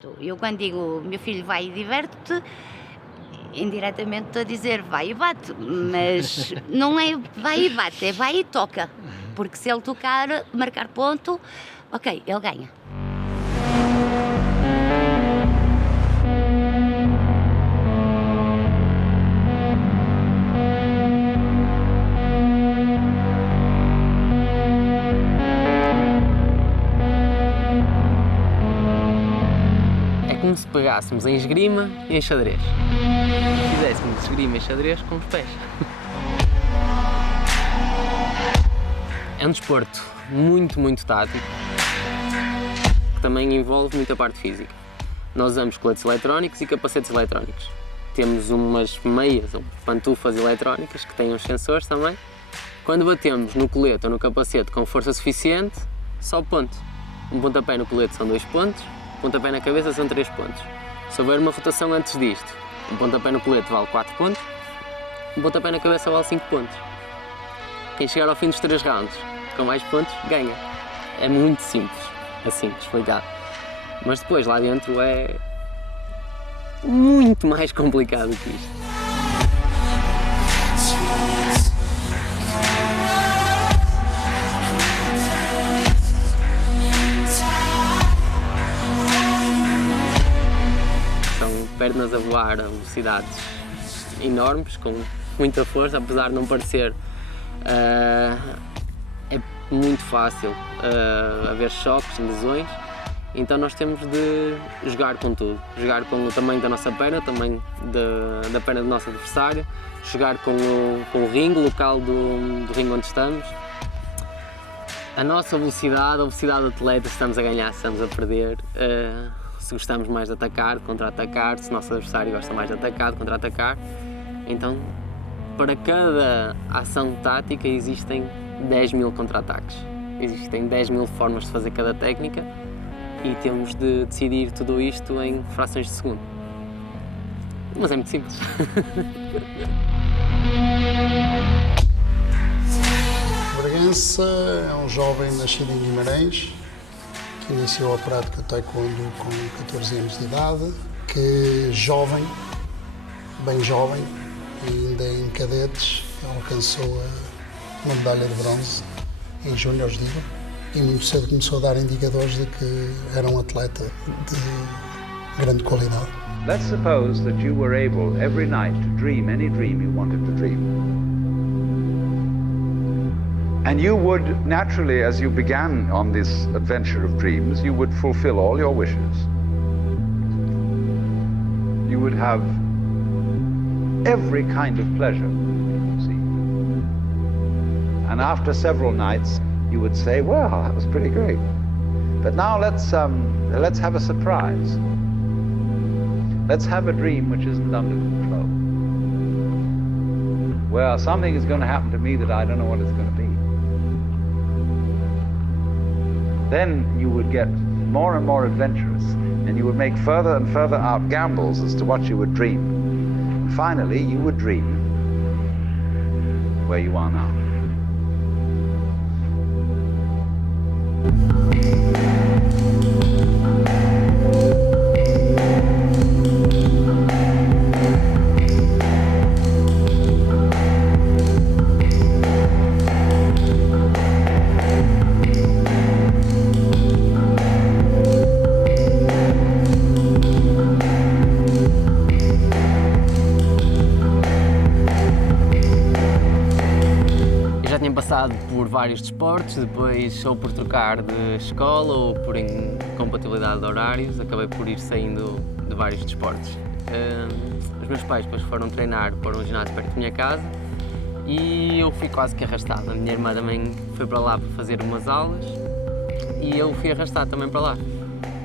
Eu quando digo meu filho vai e diverte-te, indiretamente estou a dizer vai e bate, mas não é vai e bate, é vai e toca, porque se ele tocar, marcar ponto, ok, ele ganha. Como se pegássemos em esgrima e em xadrez. Se fizéssemos esgrima e xadrez com os pés. É um desporto muito tático, que também envolve muita parte física. Nós usamos coletes eletrónicos e capacetes eletrónicos. Temos umas meias, pantufas eletrónicas que têm uns sensores também. Quando batemos no colete ou no capacete com força suficiente, só ponto. Um pontapé no colete são 2 pontos, pontapé na cabeça são 3 pontos. Se houver uma rotação antes disto, um pontapé no colete vale 4 pontos, um pontapé na cabeça vale 5 pontos. Quem chegar ao fim dos 3 rounds com mais pontos, ganha. É muito simples, assim, explicado. Mas depois lá dentro é muito mais complicado que isto. Pernas a voar a velocidades enormes, com muita força, apesar de não parecer, é muito fácil haver choques, lesões, então nós temos de jogar com tudo, jogar com o tamanho da nossa perna, o tamanho da perna do nosso adversário, jogar com o ringue, o local do ringue onde estamos, a nossa velocidade, a velocidade do atleta, se estamos a ganhar, se estamos a perder. Se gostamos mais de atacar, contra-atacar, se o nosso adversário gosta mais de atacar, de contra-atacar. Então, para cada ação tática existem 10.000 contra-ataques. Existem 10.000 formas de fazer cada técnica e temos de decidir tudo isto em frações de segundo. Mas é muito simples. Bragança é um jovem nascido em Guimarães, que iniciou a prática do taekwondo com 14 anos de idade, que jovem, bem jovem, ainda em cadetes, alcançou uma medalha de bronze em júniores, digo, e muito cedo começou a dar indicadores de que era um atleta de grande qualidade. Let's suppose that you were able every night to dream any dream you wanted to dream. And you would, naturally, as you began on this adventure of dreams, you would fulfill all your wishes. You would have every kind of pleasure, see. And after several nights, you would say, well, that was pretty great. But now let's have a surprise. Let's have a dream which isn't under control. Well, something is going to happen to me that I don't know what it's going to be. Then you would get more and more adventurous, and you would make further and further out gambles as to what you would dream. Finally, you would dream where you are now. Passado por vários desportos, depois ou por trocar de escola ou por incompatibilidade de horários, acabei por ir saindo de vários desportos. Os meus pais depois foram treinar para um ginásio perto da minha casa e eu fui quase que arrastado. A minha irmã também foi para lá para fazer umas aulas e eu fui arrastado também para lá.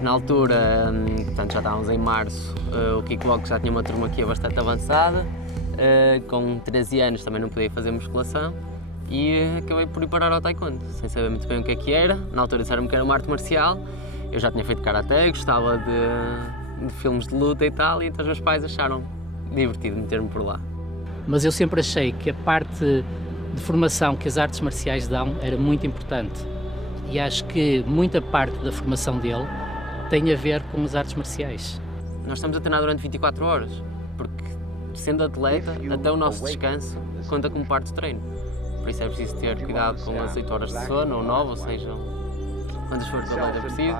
Na altura, portanto, já estávamos em março, o kickbox já tinha uma turma aqui bastante avançada, com 13 anos também não podia fazer musculação. E acabei por ir parar ao taekwondo, sem saber muito bem o que era. Na altura disseram-me que era uma arte marcial, eu já tinha feito karaté, gostava de filmes de luta e tal, e então os meus pais acharam divertido meter-me por lá. Mas eu sempre achei que a parte de formação que as artes marciais dão era muito importante. E acho que muita parte da formação dele tem a ver com as artes marciais. Nós estamos a treinar durante 24 horas, porque sendo atleta, até o nosso descanso conta como parte do treino. Por isso é preciso ter cuidado com as 8 horas de sono, ou 9, ou seja, quantas horas de atleta é preciso.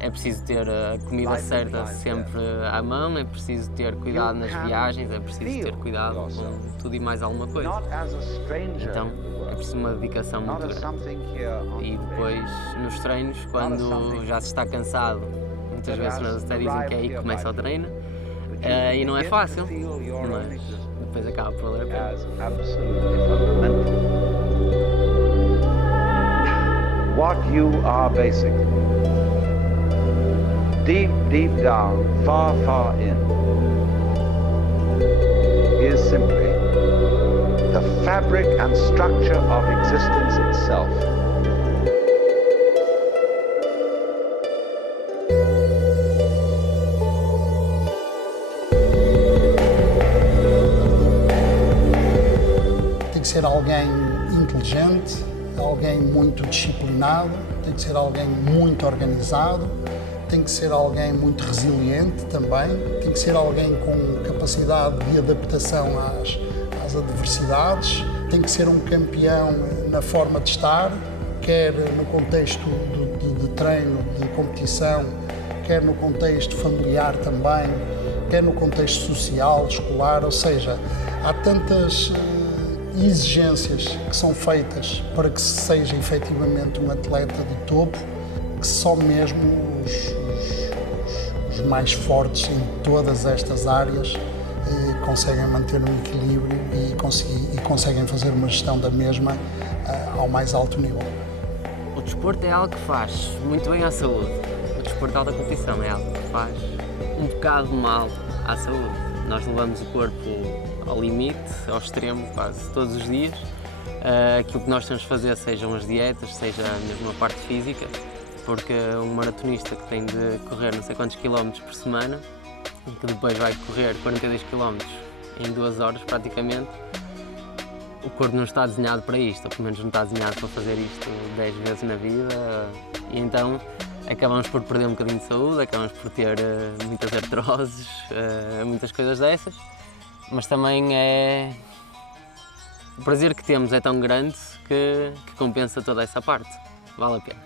É preciso ter a comida certa sempre à mão, é preciso ter cuidado nas viagens, é preciso ter cuidado com tudo e mais alguma coisa. Então, é preciso uma dedicação muito grande. E depois, nos treinos, quando já se está cansado, muitas vezes até dizem que é aí que começa o treino, e não é fácil, mas depois acaba por valer a pena. What you are basically, deep, deep down, far, far in, is simply the fabric and structure of existence itself. Tem que ser alguém inteligente, alguém muito disciplinado, tem que ser alguém muito organizado, tem que ser alguém muito resiliente também, tem que ser alguém com capacidade de adaptação às adversidades, tem que ser um campeão na forma de estar, quer no contexto de treino, de competição, quer no contexto familiar também, quer no contexto social, escolar, ou seja, há tantas exigências que são feitas para que se seja efetivamente um atleta de topo, que só mesmo os mais fortes em todas estas áreas conseguem manter um equilíbrio e conseguem fazer uma gestão da mesma ao mais alto nível. O desporto é algo que faz muito bem à saúde. O desporto de alta competição é algo que faz um bocado mal à saúde. Nós levamos o corpo ao limite, ao extremo, quase todos os dias. Aquilo que nós temos de fazer, sejam as dietas, seja mesmo a parte física, porque um maratonista que tem de correr não sei quantos quilómetros por semana, que depois vai correr 42 quilómetros em 2 horas praticamente, o corpo não está desenhado para isto, ou pelo menos não está desenhado para fazer isto 10 vezes na vida, e então acabamos por perder um bocadinho de saúde, acabamos por ter muitas artroses, muitas coisas dessas, mas também o prazer que temos é tão grande que compensa toda essa parte, vale a pena.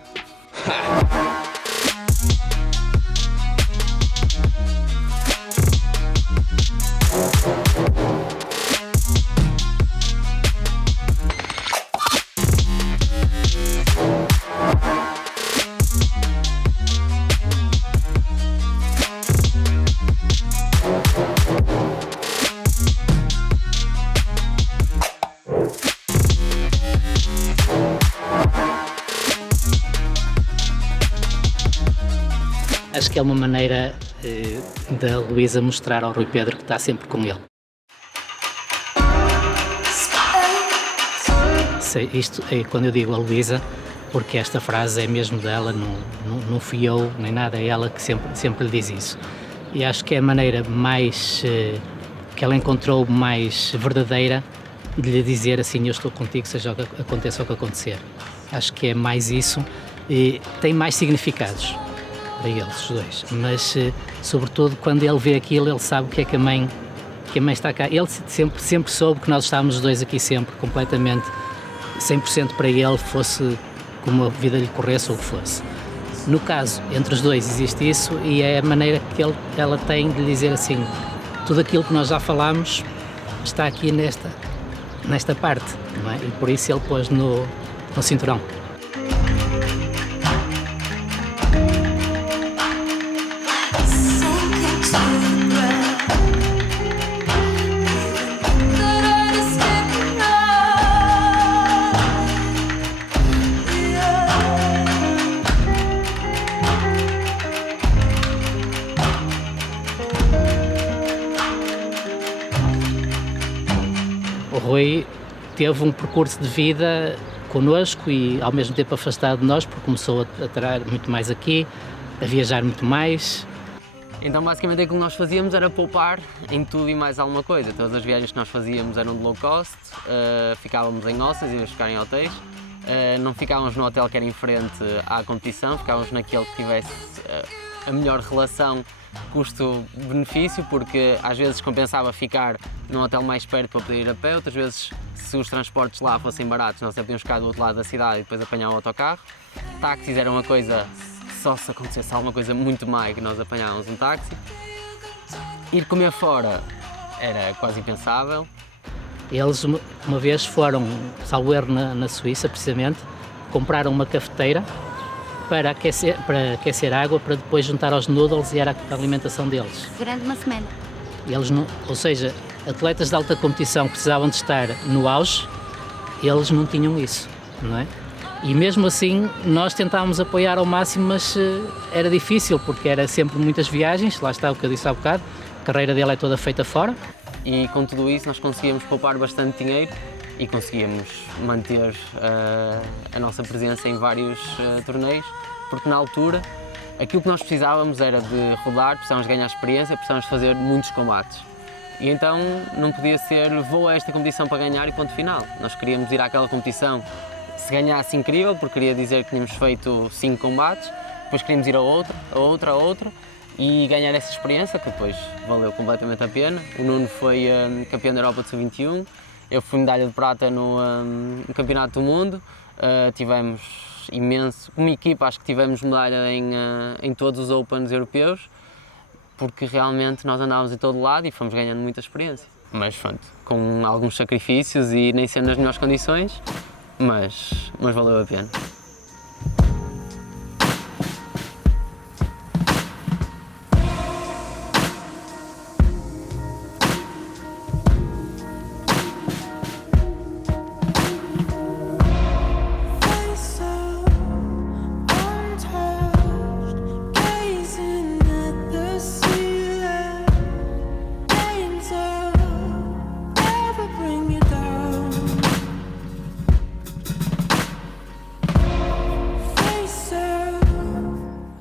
Acho que é uma maneira da Luísa mostrar ao Rui Pedro que está sempre com ele. Isto é quando eu digo a Luísa, porque esta frase é mesmo dela, não fui eu nem nada, é ela que sempre lhe diz isso. E acho que é a maneira mais que ela encontrou mais verdadeira de lhe dizer assim: eu estou contigo, seja o que aconteça o que acontecer. Acho que é mais isso, e tem mais significados para eles, os dois, mas sobretudo quando ele vê aquilo, ele sabe que é que a mãe está cá. Ele sempre soube que nós estávamos os dois aqui sempre, completamente 100% para ele, fosse como a vida lhe corresse ou o que fosse. No caso, entre os dois existe isso, e é a maneira que ela tem de lhe dizer assim: tudo aquilo que nós já falámos está aqui nesta parte, não é? E por isso ele pôs no cinturão. O Rui teve um percurso de vida connosco e ao mesmo tempo afastado de nós, porque começou a trabalhar muito mais aqui, a viajar muito mais. Então basicamente aquilo que nós fazíamos era poupar em tudo e mais alguma coisa. Todas as viagens que nós fazíamos eram de low cost, ficávamos em hostels, íamos ficar em hotéis, não ficávamos no hotel que era em frente à competição, ficávamos naquele que tivesse a melhor relação custo-benefício, porque às vezes compensava ficar num hotel mais perto para poder ir a pé, outras vezes, se os transportes lá fossem baratos, nós podíamos ficar do outro lado da cidade e depois apanhar um autocarro. Táxis era uma coisa que só se acontecesse alguma coisa muito má que nós apanhávamos um táxi. Ir comer fora era quase impensável. Eles uma vez foram, salvo erro, na Suíça, precisamente, compraram uma cafeteira para aquecer água, para depois juntar aos noodles, e era a alimentação deles. Durante uma semana. Eles não, ou seja, atletas de alta competição que precisavam de estar no auge, eles não tinham isso, não é? E mesmo assim nós tentávamos apoiar ao máximo, mas era difícil, porque era sempre muitas viagens, lá está o que eu disse há bocado, a carreira dele é toda feita fora. E com tudo isso nós conseguíamos poupar bastante dinheiro e conseguíamos manter a nossa presença em vários torneios, porque na altura aquilo que nós precisávamos era de rodar, precisávamos de ganhar experiência, precisávamos de fazer muitos combates. E então não podia ser vou a esta competição para ganhar e ponto final. Nós queríamos ir àquela competição, se ganhasse incrível, porque queria dizer que tínhamos feito 5 combates, depois queríamos ir a outra e ganhar essa experiência, que depois valeu completamente a pena. O Nuno foi campeão da Europa de Sub-21, eu fui medalha de prata no Campeonato do Mundo, tivemos imenso, como equipa acho que tivemos medalha em todos os Opens europeus, porque realmente nós andávamos em todo lado e fomos ganhando muita experiência. Mas pronto, com alguns sacrifícios e nem sendo nas melhores condições, mas valeu a pena.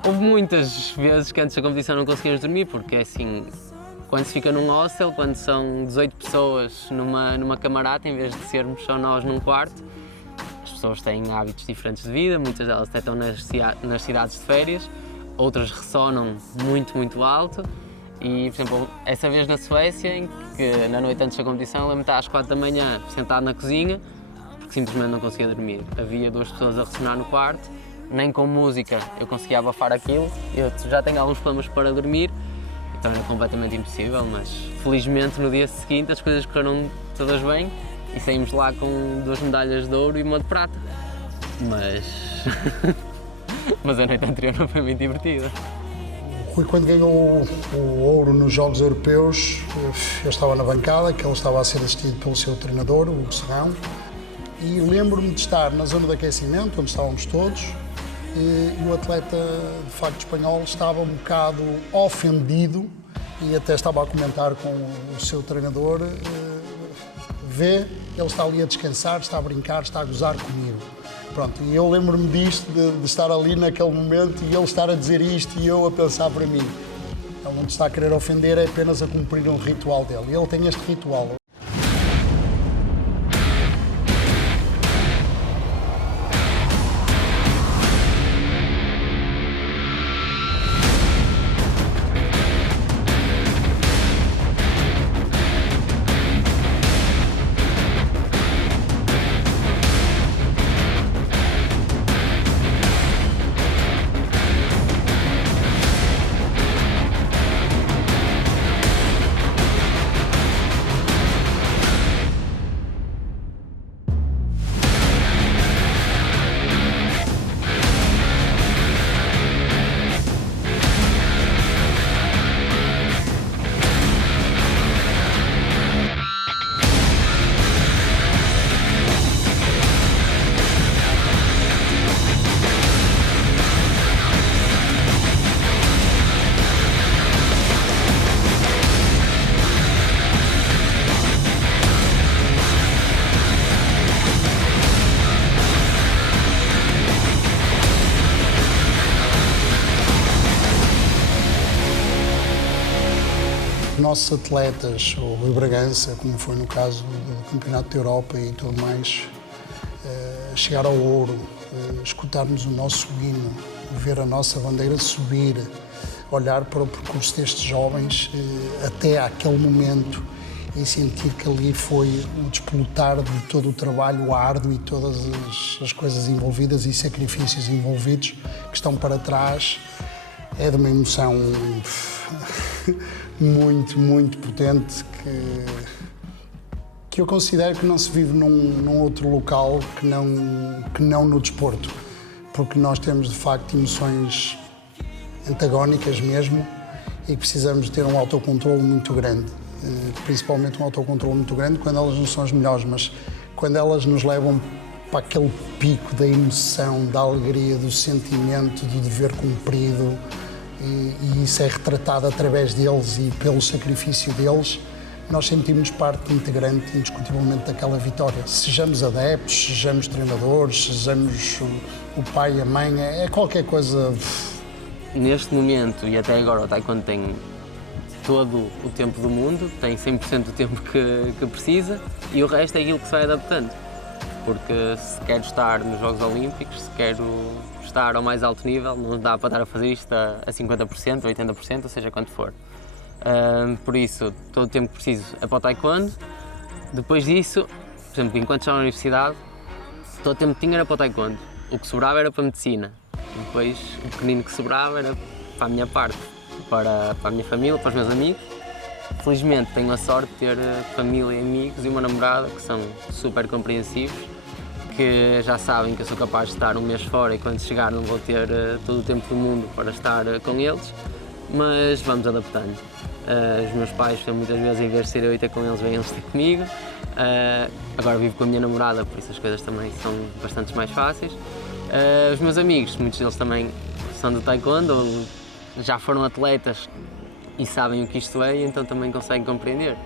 Houve muitas vezes que antes da competição não conseguíamos dormir, porque é assim, quando se fica num hostel, quando são 18 pessoas numa camarata, em vez de sermos só nós num quarto, as pessoas têm hábitos diferentes de vida, muitas delas até estão nas cidades de férias, outras ressonam muito alto. E, por exemplo, essa vez na Suécia, em que na noite antes da competição, eu lembro-me de estar às 4 da manhã sentado na cozinha, porque simplesmente não conseguia dormir. Havia 2 pessoas a ressonar no quarto, nem com música eu conseguia abafar aquilo. Eu já tenho alguns problemas para dormir, então era completamente impossível, mas felizmente no dia seguinte as coisas correram todas bem e saímos lá com 2 medalhas de ouro e uma de prata. Mas a noite anterior não foi muito divertida. O Rui, quando ganhou o ouro nos Jogos Europeus, eu estava na bancada, que ele estava a ser assistido pelo seu treinador, o Hugo Serrão, e lembro-me de estar na zona de aquecimento, onde estávamos todos, e o atleta, de facto, espanhol estava um bocado ofendido e até estava a comentar com o seu treinador, ele está ali a descansar, está a brincar, está a gozar comigo. Pronto, e eu lembro-me disto, de estar ali naquele momento e ele estar a dizer isto e eu a pensar para mim. Ele não te está a querer ofender, é apenas a cumprir um ritual dele. E ele tem este ritual. Nossos atletas, o Rui Bragança, como foi no caso do Campeonato da Europa e tudo mais, chegar ao ouro, escutarmos o nosso hino, ver a nossa bandeira subir, olhar para o percurso destes jovens até àquele momento e sentir que ali foi o despolutar de todo o trabalho árduo e todas as coisas envolvidas e sacrifícios envolvidos que estão para trás. É de uma emoção muito, muito potente que eu considero que não se vive num outro local que não no desporto, porque nós temos de facto emoções antagónicas mesmo e precisamos ter um autocontrole muito grande, principalmente um autocontrole muito grande quando elas não são as melhores, mas quando elas nos levam para aquele pico da emoção, da alegria, do sentimento, do dever cumprido, e isso é retratado através deles e pelo sacrifício deles, nós sentimos parte integrante, indiscutivelmente, daquela vitória. Sejamos adeptos, sejamos treinadores, sejamos o pai e a mãe, é qualquer coisa. Neste momento, e até agora, o taekwondo tem todo o tempo do mundo, tem 100% do tempo que precisa, e o resto é aquilo que se vai adaptando. Porque se quero estar nos Jogos Olímpicos, se quero estar ao mais alto nível, não dá para estar a fazer isto a 50%, 80%, ou seja, quanto for. Por isso, todo o tempo que preciso é para o taekwondo. Depois disso, por exemplo, enquanto estava na universidade, todo o tempo que tinha era para o taekwondo. O que sobrava era para a medicina. Depois, o pequenino que sobrava era para a minha parte, para a minha família, para os meus amigos. Felizmente, tenho a sorte de ter família e amigos e uma namorada que são super compreensivos, que já sabem que eu sou capaz de estar um mês fora e quando chegar não vou ter todo o tempo do mundo para estar com eles, mas vamos adaptando. Os meus pais, muitas vezes, em vez de ser eu e ter com eles, vêm eles ter comigo. Agora vivo com a minha namorada, por isso as coisas também são bastante mais fáceis. Os meus amigos, muitos deles também são do taekwondo, ou já foram atletas e sabem o que isto é, e então também conseguem compreender.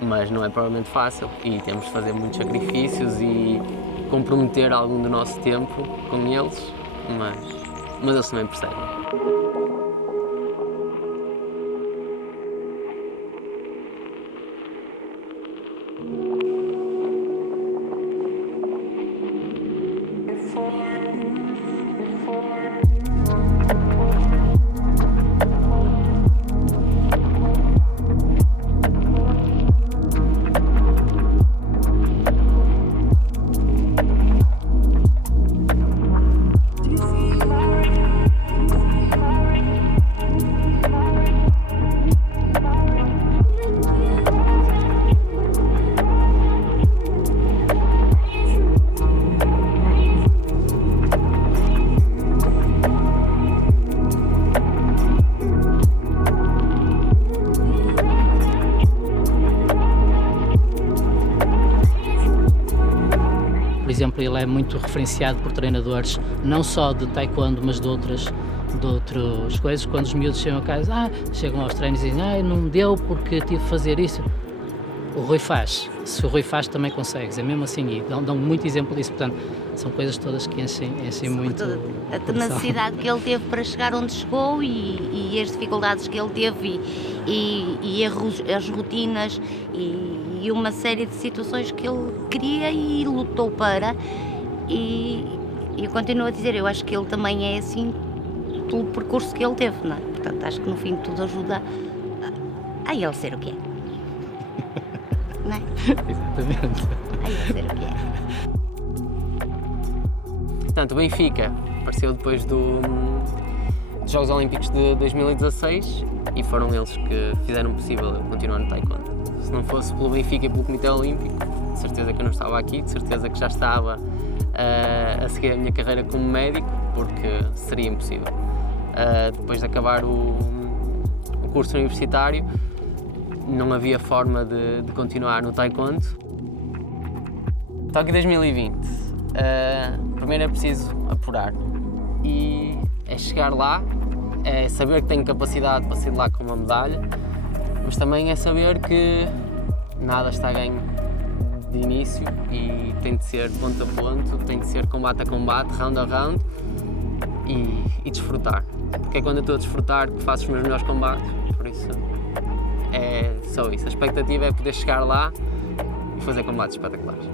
Mas não é provavelmente fácil e temos de fazer muitos sacrifícios e comprometer algum do nosso tempo com eles, mas eles também percebem. Por exemplo, ele é muito referenciado por treinadores, não só de taekwondo, mas de outras coisas. Quando os miúdos chegam a casa, chegam aos treinos e dizem, não deu porque tive de fazer isso. O Rui faz. Se o Rui faz, também consegues. É mesmo assim, e dão muito exemplo disso. Portanto, são coisas todas que enchem muito a tenacidade que ele teve para chegar onde chegou e as dificuldades que ele teve e as rotinas e uma série de situações que ele queria e lutou para. E eu continuo a dizer, eu acho que ele também é assim pelo percurso que ele teve, não é? Portanto, acho que no fim de tudo ajuda a ele ser o que é. Não é? Exatamente. A ele ser o que é. Portanto, o Benfica apareceu depois dos Jogos Olímpicos de 2016 e foram eles que fizeram possível eu continuar no taekwondo. Se não fosse pelo Benfica e pelo Comitê Olímpico, de certeza que eu não estava aqui, de certeza que já estava a seguir a minha carreira como médico, porque seria impossível. Depois de acabar o curso universitário, não havia forma de continuar no taekwondo. Tóquio 2020. Primeiro é preciso apurar e é chegar lá, é saber que tenho capacidade para sair de lá com uma medalha, mas também é saber que nada está ganho de início e tem de ser ponto a ponto, tem de ser combate a combate, round a round e desfrutar. Porque é quando eu estou a desfrutar que faço os meus melhores combates, por isso é só isso. A expectativa é poder chegar lá e fazer combates espetaculares.